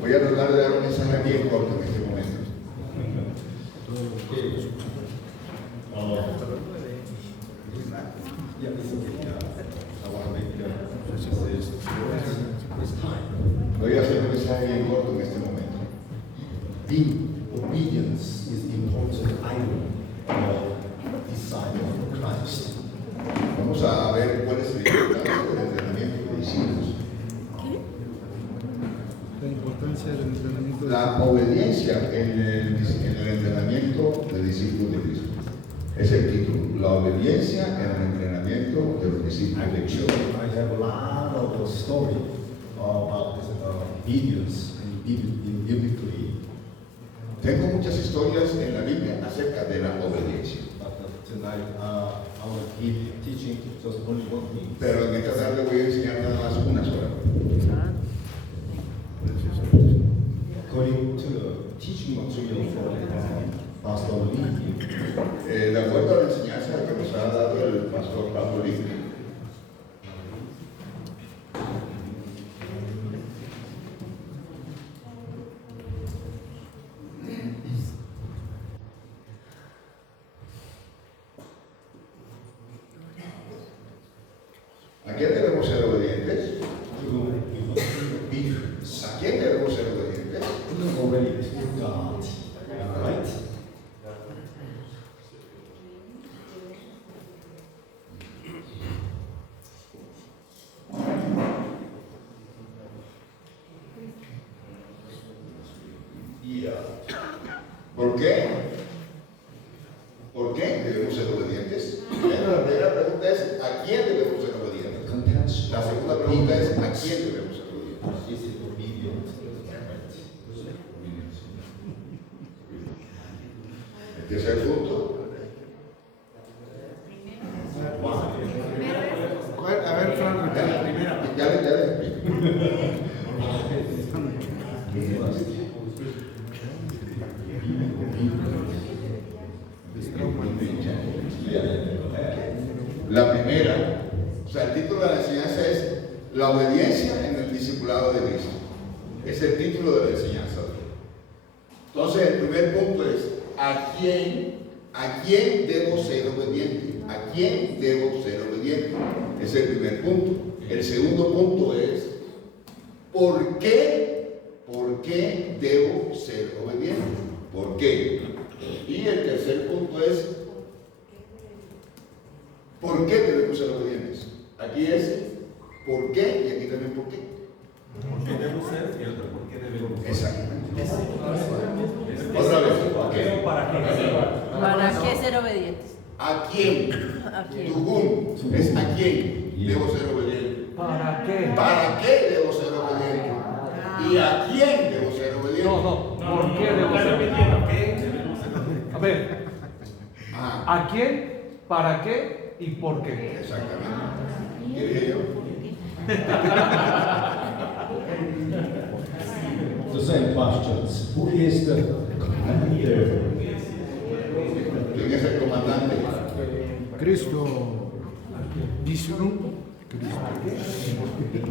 Voy a tratar de dar un mensaje bien corto en este momento. Voy a hacer un mensaje bien corto en este momento. Obedience is important item of disciple of Christ. Vamos a ver cuál es el importancia del entrenamiento de discípulos. La importancia del entrenamiento. La obediencia en el entrenamiento de discípulos de Cristo. Es el título. La obediencia en el entrenamiento de los discípulos de Cristo. I have a lot of story about this, obedience in biblically. Tengo muchas historias en la Biblia acerca de la obediencia. But tonight I will give teaching just only one thing. Pero en esta tarde voy a enseñar nada más una sola. According to the teaching material from Pastor Lee, De acuerdo a la enseñanza que nos ha dado el pastor Pablo Lee, ¿a quién debemos ser obedientes? ¿A quién debemos ser obedientes? already to God, right? ¿Por qué? ¿Por qué debemos ser obedientes? La primera pregunta es ¿a quién debemos ser obedientes? Contents. La segunda pregunta es ¿a quién debemos ser obedientes? Is it obedient? El tercer punto, A ver, Fran, ya les explico. La primera, o sea, el título de la enseñanza es La obediencia en el discipulado de Cristo. Es el título de la enseñanza. Entonces, el primer punto es ¿a quién debo ser obediente? ¿A quién debo ser obediente? Es el primer punto. El segundo punto es ¿por qué debo ser obediente? ¿Por qué? Y el tercer punto es ¿por qué debemos ser obedientes? Aquí es ¿por qué? Y aquí también ¿por qué? ¿Por qué debo ser? Y otro, ¿por qué debemos ser? Exactamente. Otra vez, ¿por qué? ¿Para qué? ¿Para qué ser obedientes? ¿A quién? ¿A quién? Tugún es ¿a quién debo ser obediente? ¿Para qué? ¿Para qué debo ser obediente? ¿Y a quién debo ser obediente? No. ¿Por qué debo ser obediente? A ver, Ajá, ¿a quién? ¿Para qué? ¿Y por qué? exactamente. ¿Qué dije yo? The same questions. Who is the commander? ¿Quién es el comandante? Cristo. Visión. Cristo.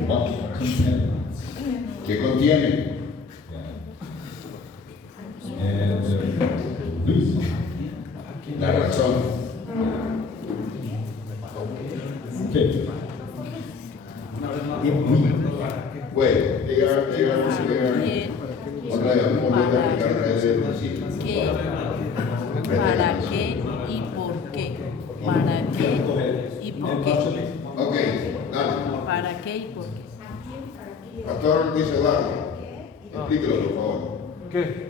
What content? ¿Qué contiene? And reason. La razón. Okay. If we Bueno, llegar otra vez, vamos a explicar otra vez el principio. ¿Qué? ¿Para qué y por qué? ¿Para qué y por qué? Ok, dale. ¿Para qué y por qué? Pastor Luis Eduardo, explíquelo por favor. ¿Qué?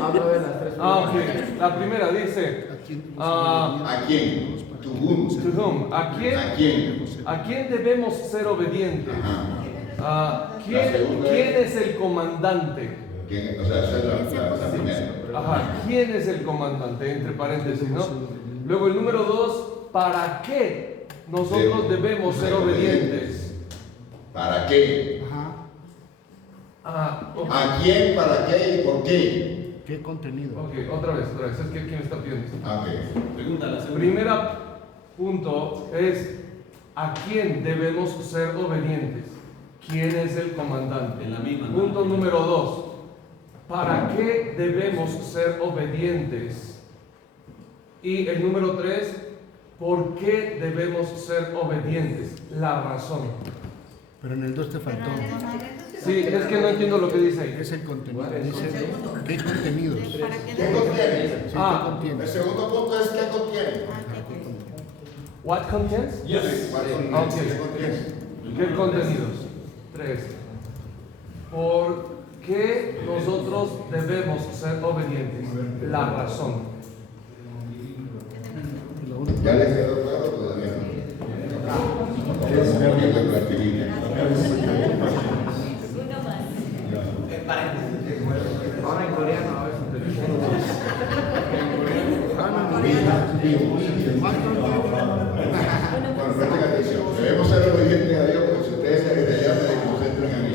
Habla de las tres. Ok. La primera dice, ¿A quién? Tugún. to whom? ¿A quién? ¿A quién? ¿A quién debemos ser obedientes? Ajá. ¿Quién, La segunda ¿Quién es- es el comandante? ¿Quién? O sea, esa es la primera. Ajá, ¿quién es el comandante? Entre paréntesis, ¿no? Luego el número 2, ¿para qué nosotros debemos ser obedientes? ¿Para qué? Ajá. Ok. ¿A quién, para qué y por qué? ¿Qué contenido? Ok, otra vez. Es que ¿quién está pidiendo? Ah, ok. Pregunta la segunda. Primera punto es ¿A quién debemos ser obedientes? ¿Quién es el comandante? En la misma. Punto número 2. ¿Para qué debemos ser obedientes? Y el número 3. ¿Por qué debemos ser obedientes? La razón. Pero en el 2 te faltó. Sí, es que no entiendo lo que dice ahí. Es el contenido. Dice, ¿qué contenidos? ¿Qué contiene? Sí, ¿qué Ah. contiene? El segundo punto es ¿qué contiene? What contains? Yes. ¿Qué contiene? ¿Qué contenidos? 3. ¿Por qué nosotros debemos ser obedientes? La razón. ¿Ya les quedó claro o todavía no? Es muy de plastilina. Ahora en coreano a veces We have to be obedient to our Father. Bueno, presten atención. Debemos ser obedientes a Dios porque si ustedes se agregan me concentran en mí.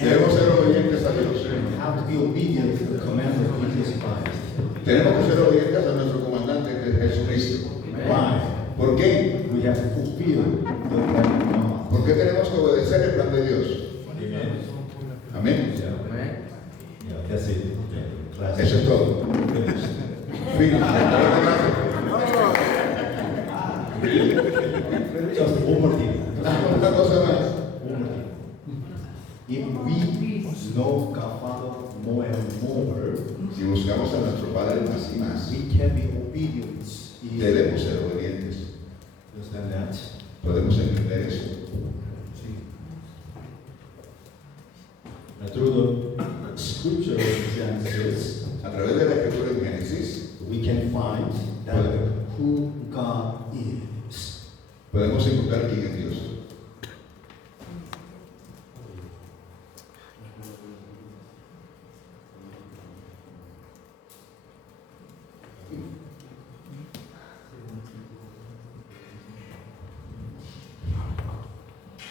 Debemos ser obedientes a Dios. We have to be obedient to the command of Jesus Christ. Tenemos que ser obedientes a nuestro comandante que es Jesucristo. Why? ¿Por qué? We have to fulfill the plan of God. ¿Por qué tenemos que obedecer el plan de Dios? Amén. Yeah, that's it. Class. Eso es todo. Fin. Just one more thing. Una cosa más. One more thing. If we know God Father more and more, Si buscamos a nuestro Padre más y más, we can be obedient. debemos ser obedientes. Understand that? Podemos entender eso. Through the scripture of Genesis, A través de la escritura en Génesis, we can find that who God is. podemos encontrar quién es Dios.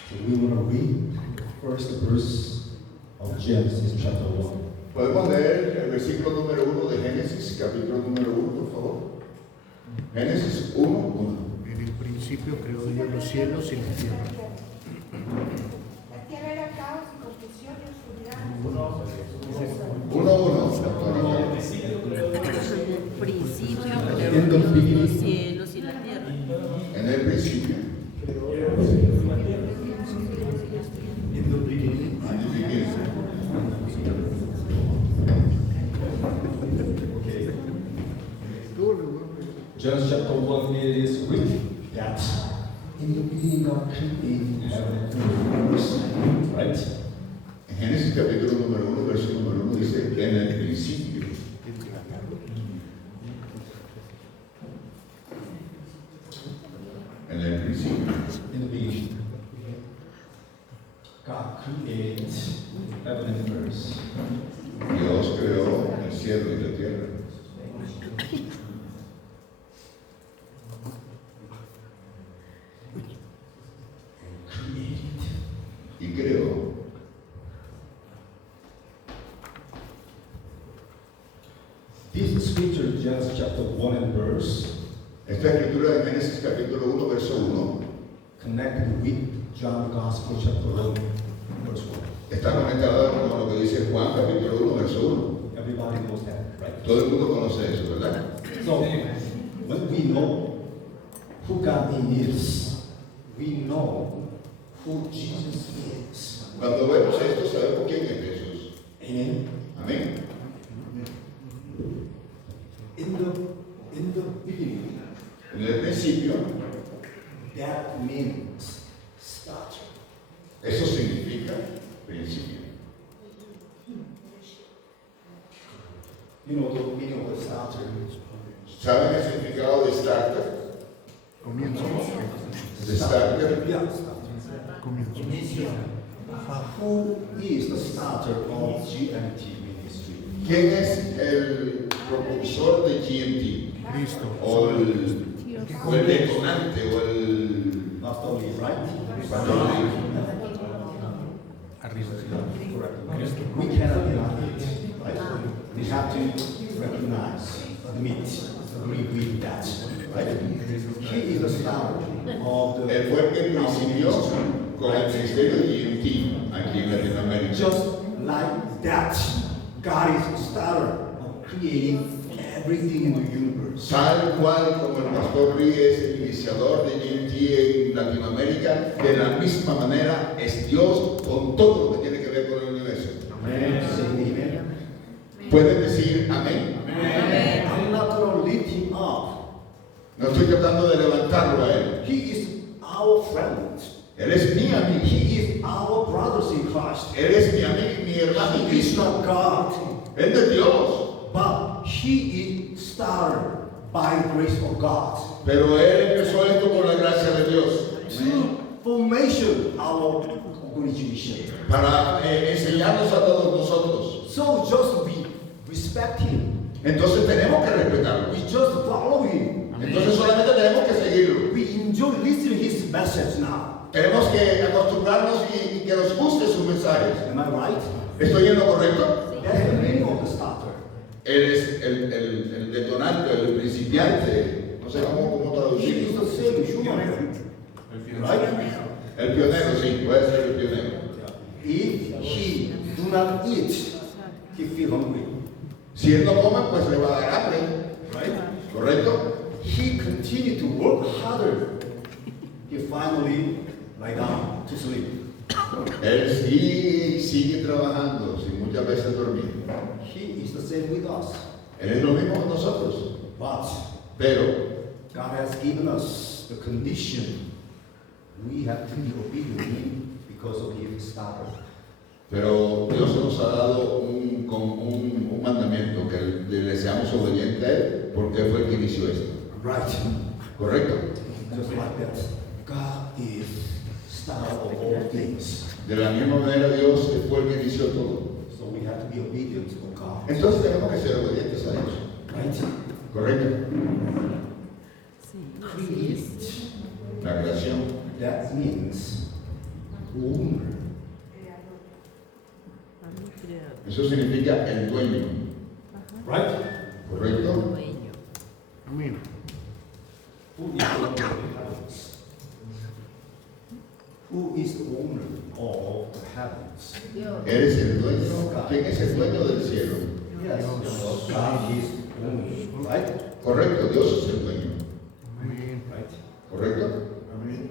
So we want to read first verse of Genesis chapter 1. Podemos leer el versículo número 1 de Génesis, capítulo número 1, por favor. Génesis 1, 1. En el principio creó Dios los cielos y la tierra. La tierra era caos y confusión y oscuridad. 1, 1. En el principio creó Dios los cielos y la tierra. En el principio. In the beginning, okay. Genesis chapter 1 it is written that in the beginning God created heaven and earth, right? En Génesis capítulo número 1, verso número 1 dice que en el principio. En el principio. In the beginning, God created heaven and earth. Dios creó el cielo y la tierra. Created. Y creó. This scripture, Genesis chapter 1 and verse, Esta escritura de Génesis capítulo 1, verso 1, connected with John Gospel chapter 1, verse 1. está conectada con lo que dice Juan capítulo 1, verso 1. Everybody knows that, right? Todo el mundo conoce eso, ¿verdad? So, when we know who God is, we know who Jesus is. Cuando vemos esto, sabemos quién es Jesús. Amen. Amén. In the beginning, En el principio, that means start. eso significa principio. You know the meaning of the starter. ¿Saben el significado de starter? Comienzo. De starter. Yeah, starter. Comienzo. Who is the starter of GMT ministry? ¿Quién es el propulsor de GMT? Cristo. O el detonante, o el... Not only right? Arriba. Correct. We cannot deny it, right? We have to recognize, admit, agree with that, right? He is the starter. of the Él fue el que principió con el ministerio de GMT aquí en Latinoamérica. just like that. God is the starter of creating everything in the universe. Tal cual como el pastor Rí es el iniciador de GMT en Latinoamérica, de la misma manera es Dios con todo lo que tiene que ver con el universo. Amen. Say amen. ¿Pueden decir amén? I'm not going to lift him up. No estoy tratando de levantarlo a él. He is our friend. Él es mi amigo. He is our brothers in Christ. Él es mi amigo y mi hermano en He is Cristo. not God, Él es Dios. but he is started by the grace of God. Pero él empezó esto por la gracia de Dios. To formation our organization. Para enseñarnos a todos nosotros. So just we respect him. Entonces tenemos que respetarlo. We just follow him. Entonces solamente tenemos que seguirlo. We enjoy listening his message now. Tenemos que acostumbrarnos y que nos guste sus mensajes. Am I right? ¿Estoy en lo correcto? That's the meaning of the starter. Él es el detonante, el principiante. No sé cómo He is traducirlo. the same Schumacher. Right? El pionero, sí, puede ser el pionero. If he do not eat, he feel hungry. Si él no come, pues le va a dar hambre. Right? ¿Correcto? He continued to work harder. He finally lie down to sleep. Él sigue trabajando sin muchas veces dormir. He is the same with us. Él es lo mismo con nosotros. But Pero God has given us the condition we have to be obedient to him because of his starter. Pero Dios nos ha dado un mandamiento que le seamos obedientes a Él porque Él fue el que inició esto. Right. ¿Correcto? Just like that. God is starter of all things. De la misma manera Dios fue el que inició todo. So we have to be obedient to God. Entonces tenemos que ser obedientes a Dios. Right? ¿Correcto? Sí, así es. Create. La creación. That means owner. Eso significa el dueño. Right? ¿Correcto? Dueño. Amén. Who is the owner of the heavens? Who is the owner of the heavens? Eres el dueño. ¿Quién es el dueño del cielo? Yes, God is owner. Right? Correcto, Dios es el dueño. Amén. Right? ¿Correcto? Amen.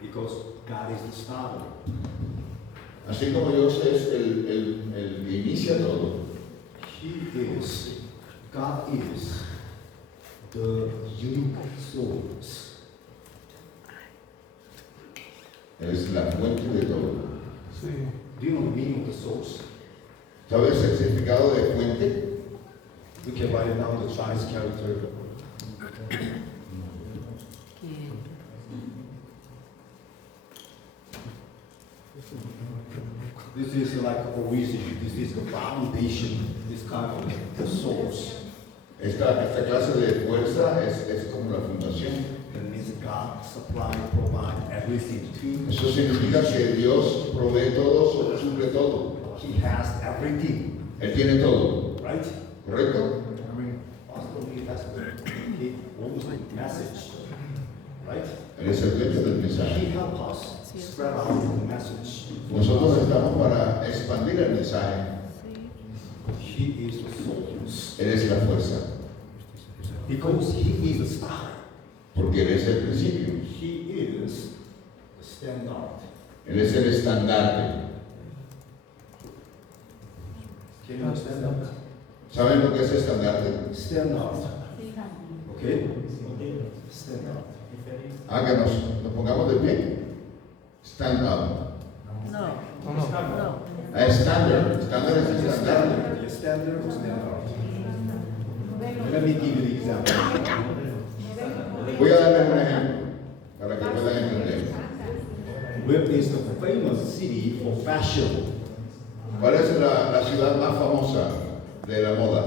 Because God is the starter. Así como Dios es el que inicia todo. God is the unique source. Es la fuente de todo. Sí. Do you know the meaning of the source? ¿Sabes el significado de fuente? We can write it down, the Chinese character. This is like origin, this is the foundation, this kind of the source. Esta clase de fuerza es como la fundación. That means God supply, provide everything to Eso significa que Dios provee todo, suple todo. He has everything, Él tiene todo. right? ¿Correcto? Amén. Also, he has the owns the message, right? Él es el dueño del mensaje. He helps us spread out the message. Nosotros estamos para expandir el mensaje. He is the source. Él es la fuerza. Because he is the star. Porque Él es el principio. He is the standard. Él es el estandarte. Can you understand that? ¿Saben lo que es estandarte? Standard. Okay? Standard. Que nos pongamos de pie. Stand up. No, No, no. no. Standard. Standard es el estandarte. The standard or standard? Let me give you the example. Voy a darles un ejemplo para que puedan entender. Where is the famous city for fashion? ¿Cuál es la ciudad más famosa de la moda?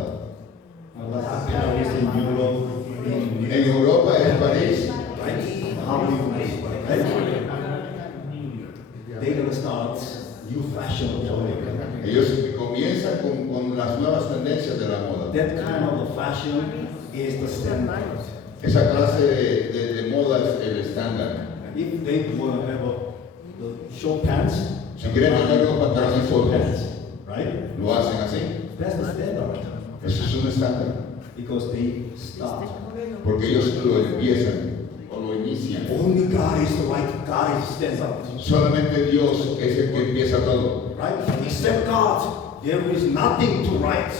Paris in Europe. En Europa es París. Hollywood, right? They're gonna start new fashion of Jamaica. Ellos comienzan con las nuevas tendencias de la moda. That kind of the fashion is the standard. Esa clase de moda es el estándar. If they want to have the short pants, Si quieren tener los pantalones short cortos, pants, right? lo hacen así. That's the standard. Eso es un estándar. Because they start. Porque ellos lo empiezan o lo inician. Only God is the right. God is standard. Solamente Dios es el que empieza todo. Right? Except God, there is nothing to write.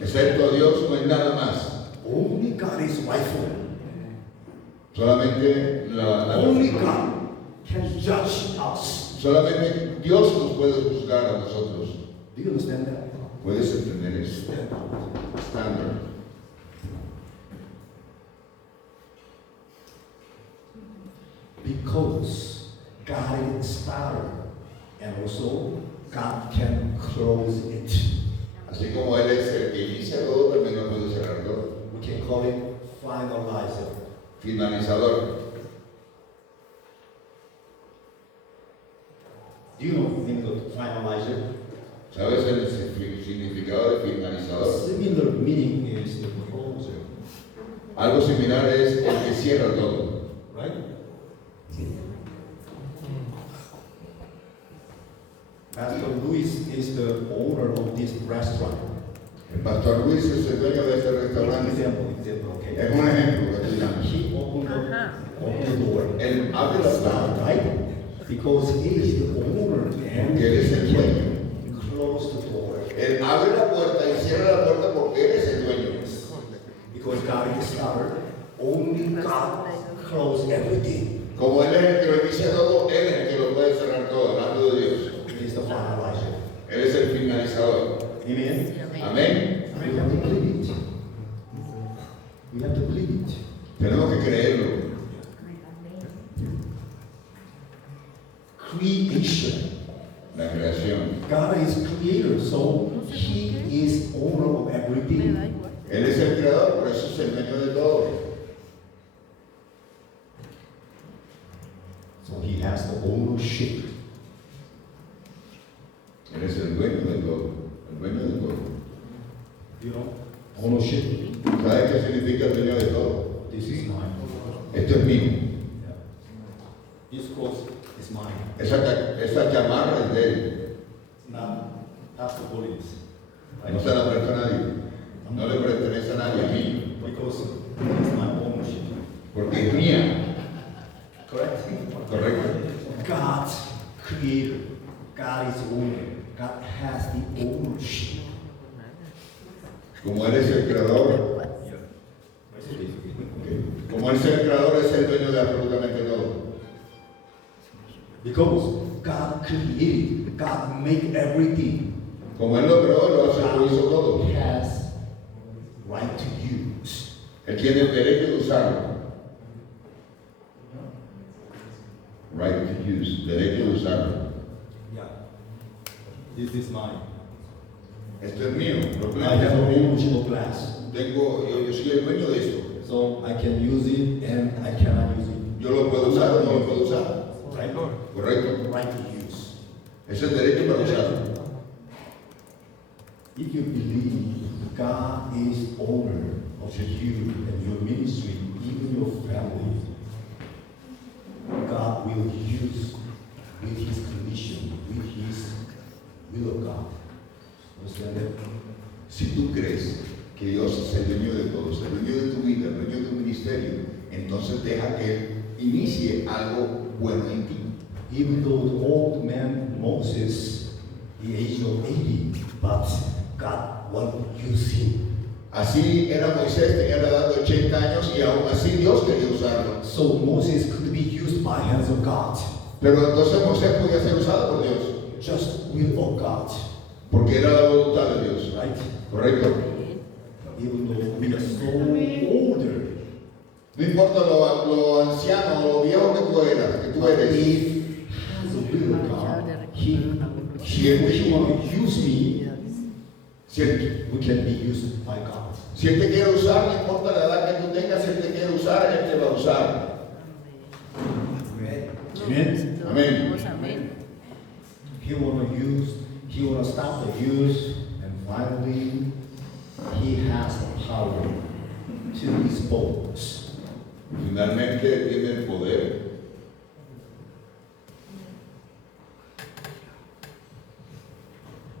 Excepto Dios no hay nada más. Only God is rightful. Solamente Only God can judge us. solamente Dios nos puede juzgar a nosotros. Do you understand that? ¿Puedes entender eso? Estándar. Because God is started, and also God can close it. Así como Él es el que inicia todo, también lo puede cerrar todo. We can call it finalizer. Finalizador. Do you know the meaning of finalizer? ¿Sabes el significado de finalizador? Similar meaning is the closer, Algo similar es el que cierra todo. right? Pastor Luis is the owner of this restaurant. El pastor Luis es el dueño de este restaurante. Example, okay. Es un ejemplo que estoy dando. He opened the door. Él abre la puerta Right? Because he is the owner and porque Él es el dueño. close the door. Él abre la puerta y cierra la puerta porque Él es el dueño. Because God is starter, only God close everything. Como Él es el que lo inicia todo, Él es el que lo puede cerrar todo, hablando de Dios. He is the finalizer. Él es el finalizador. Amen. Amén. We have to believe it. We have to believe it. Tenemos que creerlo. Creation. La creación. God is creator, so He is owner of everything. Él es el creador, por eso es el dueño de todo. So He has the ownership. Él es el dueño de todo. El dueño de todo. You know, ownership. ¿Sabes qué significa el dueño de todo? This is mine. Esto es mío. Yeah. This clothes is mine. Esa chamarra es de Él. That's the police. No se la presta a nadie. No le pertenece a nadie, a mí. Because it's my ownership. Porque es mía. Correct? Correcto. God's creator. God is owner. God has the ownership. Como Él es el creador, como Él es el creador, es el dueño de absolutamente todo. Because God created, God made everything. Como Él lo creó, lo hace, lo hizo todo. He has right to use. Él tiene el derecho de usarlo. Right to use, derecho de usarlo. Yeah. This is mine. Esto es mío, lo I have planteo. ownership of glass. Yo soy el dueño de esto. So I can use it and I cannot use it. Yo lo puedo usar o no lo puedo usar. Right? Correcto. Right to use. Es el derecho para usarlo. If you believe God is owner of you and your ministry, even your family, God will use with His permission, with His will of God. Understand that? Si tú crees que Dios es el dueño de todo, es el dueño de tu vida, el dueño de tu ministerio, entonces deja que Él inicie algo bueno en ti. Even though the old man Moses, the age of 80, but God wanted to use him. Así era Moisés, tenía la edad de 80 años y aún así Dios quería usarlo. So Moses could be used by hands of God. Pero entonces Moisés podía ser usado por Dios, Just will of God. porque era la voluntad de Dios. Right? Correcto. Even though we are so older, No importa lo anciano o lo viejo que tú eres. if has a will of God, Si Él He want to use me, Si él, we can be used by God. si él te quiere usar, no importa la edad que tú tengas, si Él te quiere usar, Él te va a usar. Amen. Amén. Amén. He want to start the use and finally, he has the power to dispose. Finalmente tiene el poder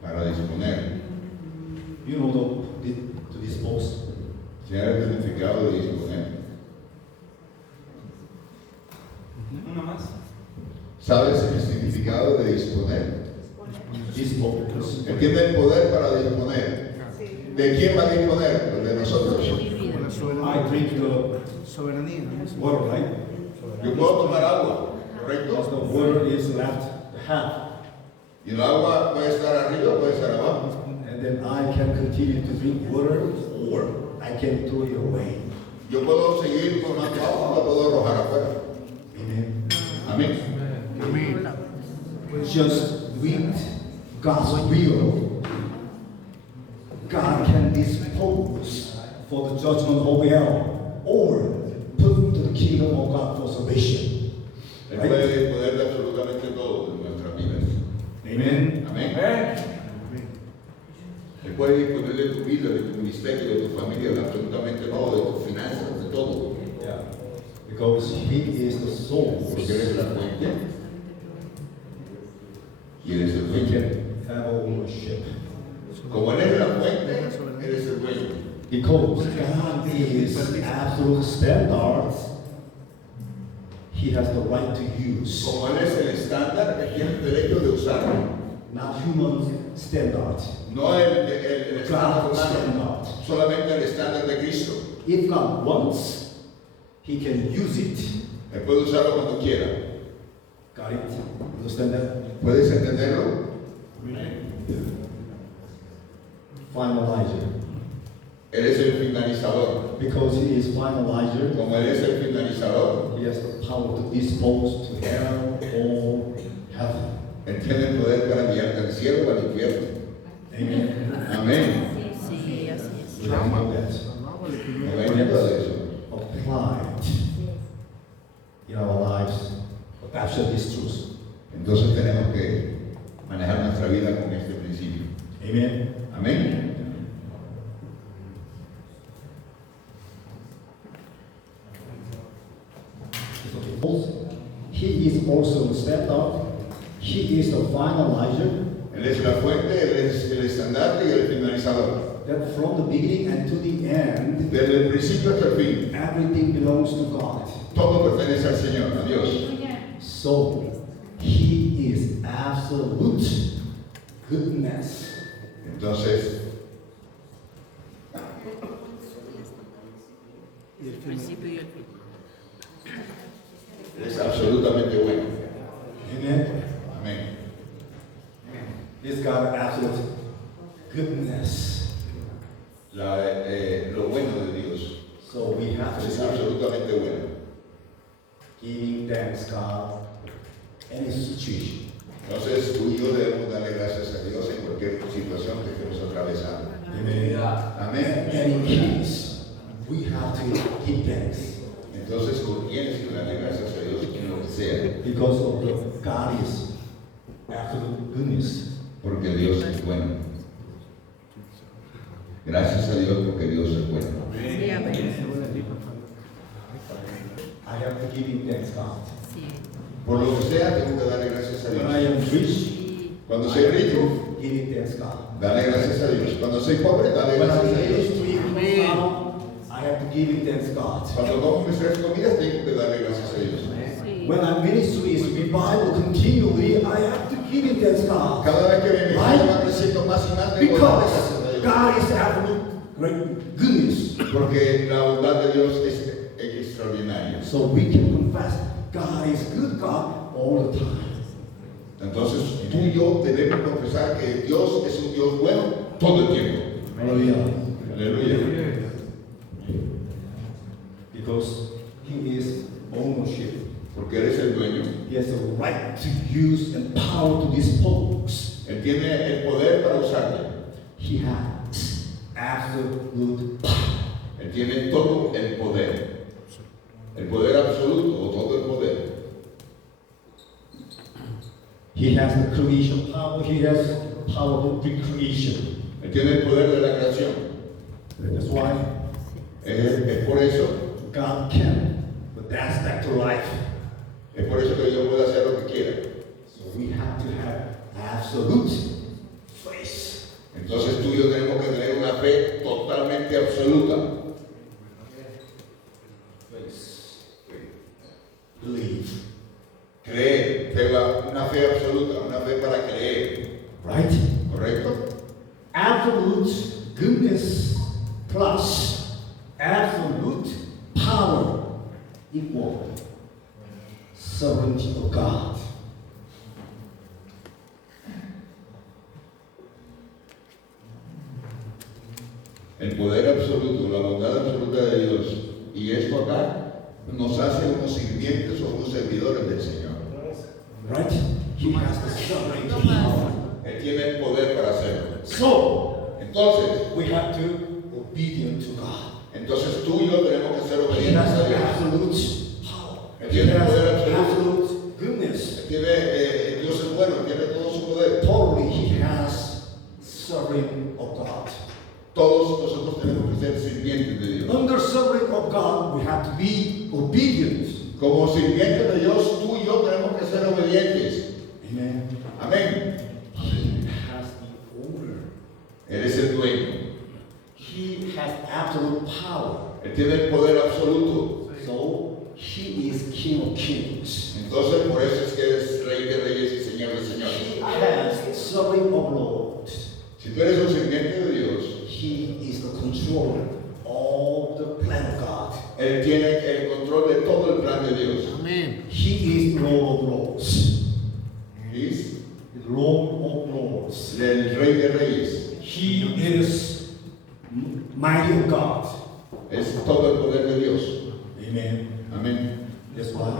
para disponer. You know to dispose. ¿Se ha el significado de disponer? Una más. ¿Sabes el significado de disponer? Dispose. Él tiene el poder para disponer. ¿De quién va a disponer? Pues de nosotros. De mi vida. Con la I soberanía. drink the Soberanía. ¿no? water, right? Yo puedo tomar agua, Because ¿correcto? the water is left half. Y el agua puede estar arriba, puede estar abajo. And then I can continue to drink water or I can throw it away. Yo puedo seguir tomando agua o la puedo arrojar afuera. Amen. Amén. Amén. Just with God's will, God can dispose for the judgment of hell or put to the kingdom of God for salvation. Él puede disponer de absolutamente todo en nuestras vidas. Amen. Amén. Él puede disponer de tu vida, de tu ministerio, de tu familia, de absolutamente todo, de tus finanzas, de todo. Yeah. Because He is the source. Porque eres la fuente y eres el We dueño. can have ownership. Como él es la fuente, eres el dueño. Because God is absolute standard, He has the right to use. Como él es el estándar, él tiene el derecho de usarlo. Not human standard. No el estándar God's humano, standard. solamente el estándar de Cristo. If God wants, He can use it. Él puede usarlo cuando quiera. Got it? Understand that? ¿Puedes entenderlo? Finalizer. Él es el finalizador. Because He is finalizer, Como él es el finalizador, He has the power to dispose to hell or heaven. él tiene el poder para enviarte al cielo o al infierno. Amen. Amén. Sí, así es. We have to know that. No hay nada de eso. Applied in our lives. Capture this truth. Entonces tenemos que manejar nuestra vida con este principio. Amen. Amén. He is also the standard. He is the finalizer. Él es la fuente, él es el estandarte y el finalizador. That from the beginning and to the end, Desde el principio hasta el fin, everything belongs to God. todo pertenece al Señor, a Dios. So, He is absolute goodness. Entonces, El principio y el fin. es absolutamente bueno. Amen. Amén. He's got absolute goodness. Lo bueno de Dios So we have es to absolutamente bueno. giving thanks God any situation. Entonces, tú y yo debemos darle gracias a Dios en cualquier situación que estemos atravesando. Amen. Amén. Any case, we have to give thanks Entonces, tú tienes que darle gracias a Dios en lo que sea, because of the God is absolute goodness. porque Dios es bueno. Gracias a Dios porque Dios es bueno. Sí, amén. I have to give him thanks God. Sí. Por lo que sea, tengo que darle gracias a When I Dios. am rich, Sí. Cuando soy rico, give him thanks God. dale gracias a Dios. Cuando soy pobre, dale When gracias I'm a Dios. able to eat now, I have to give him thanks God. Cuando como mis tres comidas, tengo que darle gracias a Dios. Sí. When our ministry is revival continually, I have to give him thanks God. Cada vez que mi ministerio va creciendo más y más, tengo que darle gracias a Because Dios. God is absolute great goodness. Porque la bondad de Dios es extraordinaria. So we can confess God is good God all the time. Entonces, tú y yo debemos confesar que Dios es un Dios bueno todo el tiempo. Hallelujah. Aleluya. Because He is ownership. Porque eres el dueño. He has the right to use and power to dispose. Él tiene el poder para usarte. He has absolute power. Él tiene todo el poder. El poder absoluto o todo el poder. He has the creation power. He has power to recreation. Él tiene el poder de la creación. That's why Es por eso, God can dance back to life. es por eso que Dios puede hacer lo que quiera. So we have to have absolute faith. Entonces tú y yo tenemos que tener una fe totalmente absoluta. Believe. Creer, una fe absoluta, una fe para creer. Right? ¿Correcto? Absolute goodness plus absolute power equal sovereignty of God. El poder absoluto, la bondad absoluta de Dios. Y esto acá nos hace unos sirvientes o unos servidores del Señor. Right? He has the sovereignty power. Él tiene el poder para hacerlo. So Entonces, we have to obedient to God. entonces tú y yo tenemos que ser He obedientes has a the Dios. absolute power. Él He tiene el has poder absoluto. absolute goodness. Dios es bueno, tiene todo su poder. Totally, He has sovereign of God. Todos nosotros tenemos que ser sirvientes de Dios. Under sovereign of God, we have to be obedient. Como sirvientes de Dios, tú y yo tenemos que ser obedientes. Amen. Amén. He has the owner. Él es el dueño. He has absolute power. Él tiene el poder absoluto. So He is King of Kings. Entonces, por eso es que es Rey de Reyes y Señor de He Señores. has sovereign of Lords. Si tú eres un sirviente de Dios, He is the controller of the plan of God. Él tiene el control de todo el plan de Dios. Amén. He is Lord of Lords. He is The Lord of Lords. el Rey de Reyes. He is mighty of God. Es todo el poder de Dios. Amen. Amén. That's why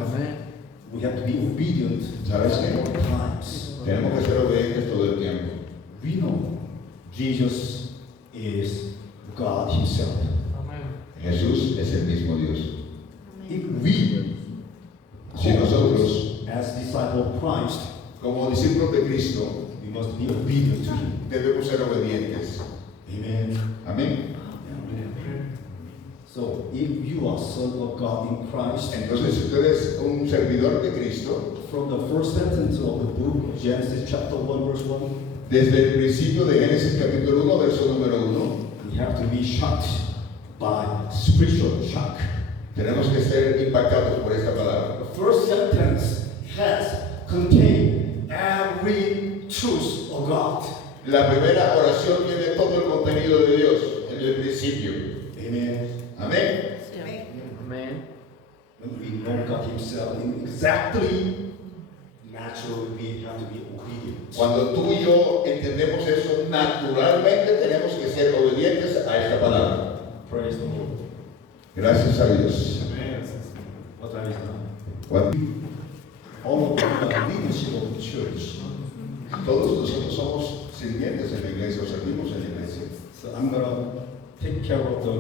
we have to be obedient ¿Sabes at qué? all times. Tenemos que ser obedientes todo el tiempo. We know Jesus is God Himself. Jesús es el mismo Dios. If we, Si nosotros, as disciples of Christ, como discípulos de Cristo, we must be obedient to Him. debemos ser obedientes. Amen. Amén. So, if you are son of God in Christ, Entonces, si tú eres un servidor de Cristo, from the first sentence of the book of Genesis chapter 1 verse 1, desde el principio de Génesis capítulo 1, verso número 1, we have to be shocked by spiritual shock. tenemos que ser impactados por esta palabra. The first sentence has contained every truth of God. La primera oración tiene todo el contenido de Dios en el principio. Amen. Amén. Amén. When we know God Himself in exactly naturally, we have to be obedient. Cuando tú y yo entendemos eso, naturalmente tenemos que ser obedientes a esta palabra. Praise the Lord. Gracias a Dios. What time is now? Cuando- All of the leadership of the church. Todos nosotros somos sirvientes en la iglesia, o servimos en la iglesia. So I'm gonna take care of the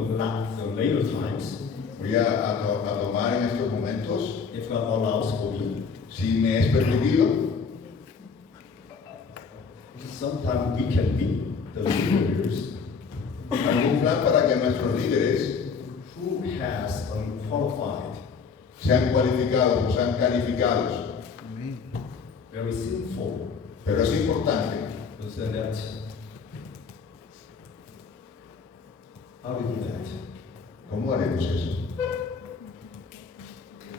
later times, Voy a tomar en estos momentos, if God allows for me. si me es permitido, Sometimes we can meet the leaders algún plan para que nuestros líderes who has unqualified, sean cualificados o sean calificados. very sinful, Pero es importante. so that how do we do that? ¿Cómo haremos eso?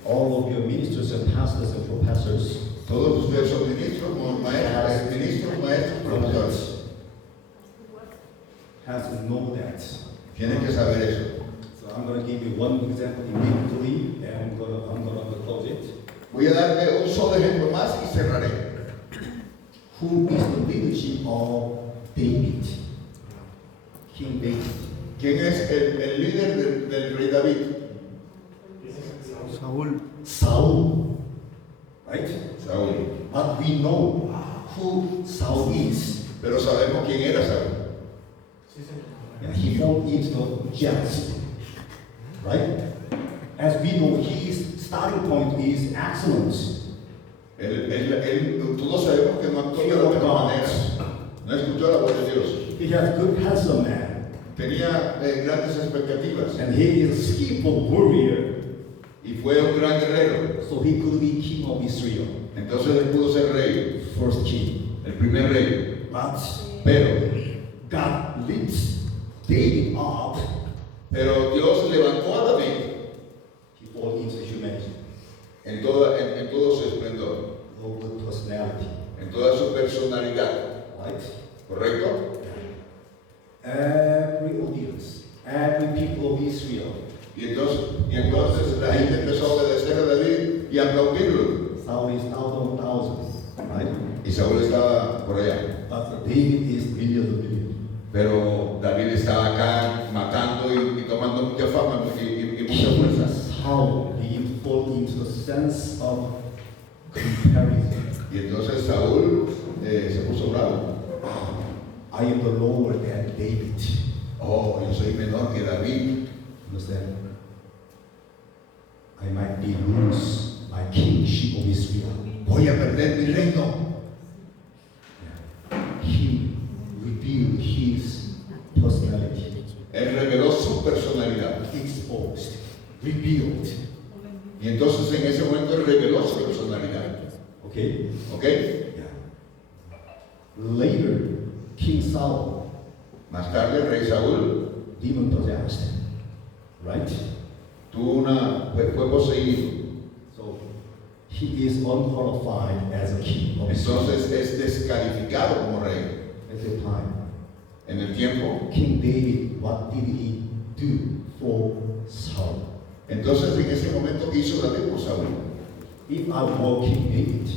All of your ministers and pastors and professors Todos ustedes son ministros, maestros, profesores. has to know that. Tienen que saber eso. So I'm going to give you one example immediately, and I'm going to close it. Voy a darle un solo ejemplo más y cerraré. Who is the leadership of David? King David. ¿Quién es el líder del rey David? Saúl. Saul, right? Saúl. But we know who Saul is. Pero sabemos quién era Saúl. And he fought into the giants, right? As we know, his starting point is excellence. Todos sabemos que no actuó de la misma manera. No escuchó la voz de Dios. He has good, handsome man. tenía grandes expectativas And he is a skillful warrior. y fue un gran guerrero. So he could be king of Israel. Entonces él pudo ser rey, First king. el primer rey. But Pero God lifts David up. Pero Dios levantó a David He falls into humanity. en todo su esplendor, Noble personality. en toda su personalidad, Right? ¿correcto? Every audience, every people of Israel, Y entonces la gente empezó a obedecer a David y a aplaudirlo. Saul is thousands, right? Y Saúl estaba por allá. But David is millions of millions. Pero David estaba acá matando y tomando mucha fama y mucha fuerza. How he fall into the sense of comparison. Y entonces Saúl se puso bravo. I am the lower than David. Oh, yo soy menor que David. Understand? I might be lose my kingship of Israel. Voy a perder mi reino. He revealed his personality, Él reveló su personalidad. exposed, revealed. Y entonces en ese momento él reveló su personalidad. Okay? ¿Ok? Yeah. Later, King Saul, Más tarde el rey Saúl demon possessed, right? fue poseído. So he is unqualified as a king of Israel. Entonces es descalificado como rey. At the time, En el tiempo. King David, what did he do for Saul? Entonces en ese momento, ¿qué hizo David por Saúl? If I were King David,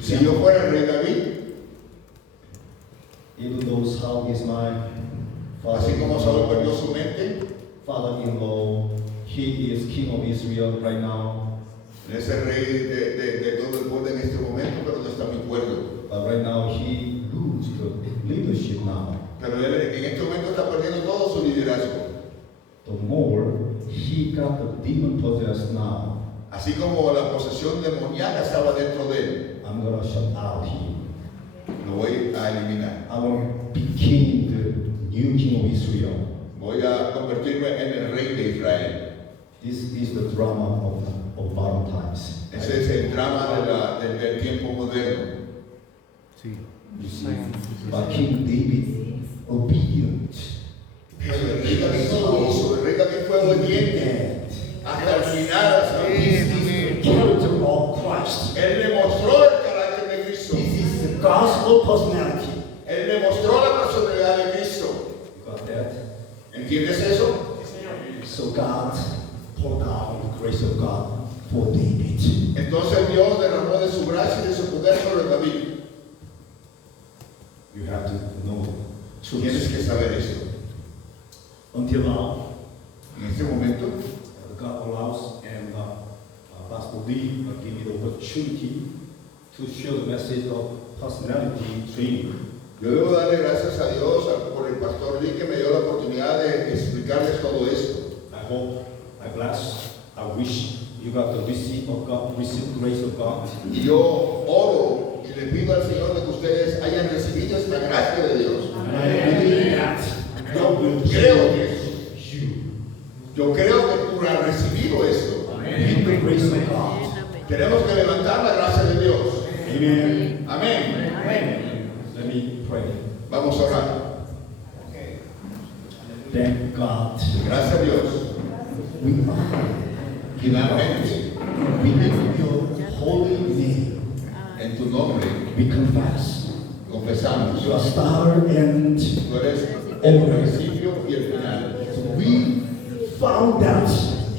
Si yo fuera el rey David, even though Saul is my así como Saúl perdió su mente, father-in-law, he is king of Israel right now. es el rey de todo el pueblo en este momento, pero no está muy cuerdo. But right now he loses the leadership now. Pero él en este momento está perdiendo todo su liderazgo. The more he got the demon possessed now, Así como la posesión demoníaca estaba dentro de él, I'm gonna shut out him. lo voy a eliminar. I will become the new king of Israel. Voy a convertirme en el rey de Israel. This is the drama of modern times. Ese es el drama del tiempo moderno. Sí. You see, but King David, obedient, Pero el rey David no lo hizo, el rey David fue obediente hasta el final. This is the character of Christ. Él demostró el carácter de Cristo. This is the gospel personality. Él demostró la personalidad de Cristo. You got that? ¿Entiendes eso? So God poured out the grace of God for David. Entonces Dios derramó de su gracia y de su poder sobre David. You have to know Tienes que saber esto. Until now, En este momento, God allows and Pastor Lee give me the opportunity to share the message of personality training. yo debo darle gracias a Dios por el pastor Lee que me dio la oportunidad de explicarles todo esto. I hope, I bless, I wish you got the receipt of God, receive grace of God. Y yo oro y le pido al Señor de que ustedes hayan recibido esta gracia de Dios. And I believe that God will Creo que change you Yo creo que tú has recibido esto. with the grace of God. Tenemos que levantar la gracia de Dios. Amen. Amén. Let me pray. Vamos a orar. Thank God. Gracias a Dios. We are. Finalmente, We lift your holy name. en tu nombre, We confess. confesamos. You are starter and Tú eres el principio y el final. we found that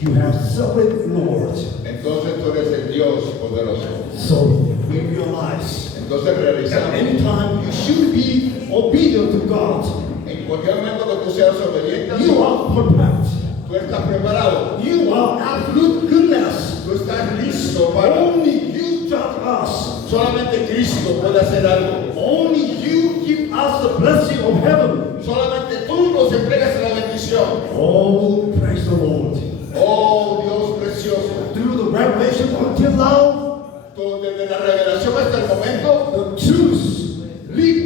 you have separate Lord. Entonces tú eres el Dios poderoso. So we realize Entonces that realizamos. anytime you should be obedient to God, En cualquier momento que tú seas obediente, you are perfect. tú estás preparado. You are absolute goodness. Tú estás listo para. Only you judge us. Solamente Cristo puede hacer algo. Only you give us the blessing of heaven. Solamente tú nos entregas la bendición. Oh, praise the Lord. Oh Dios precioso. Through the revelation until now, Desde la revelación hasta el momento, the truth lead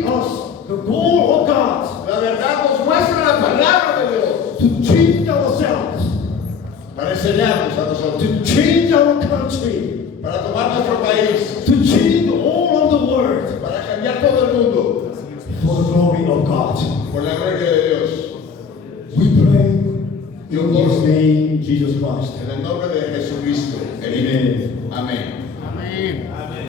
enseñarnos a nosotros, to change our country, para tomar nuestro país, to change all of the world para cambiar todo el mundo, for the glory of God. por la gloria de Dios. We pray Yo in His oro name, Jesus Christ. en el nombre de Jesucristo. Amen. Amén. Amén.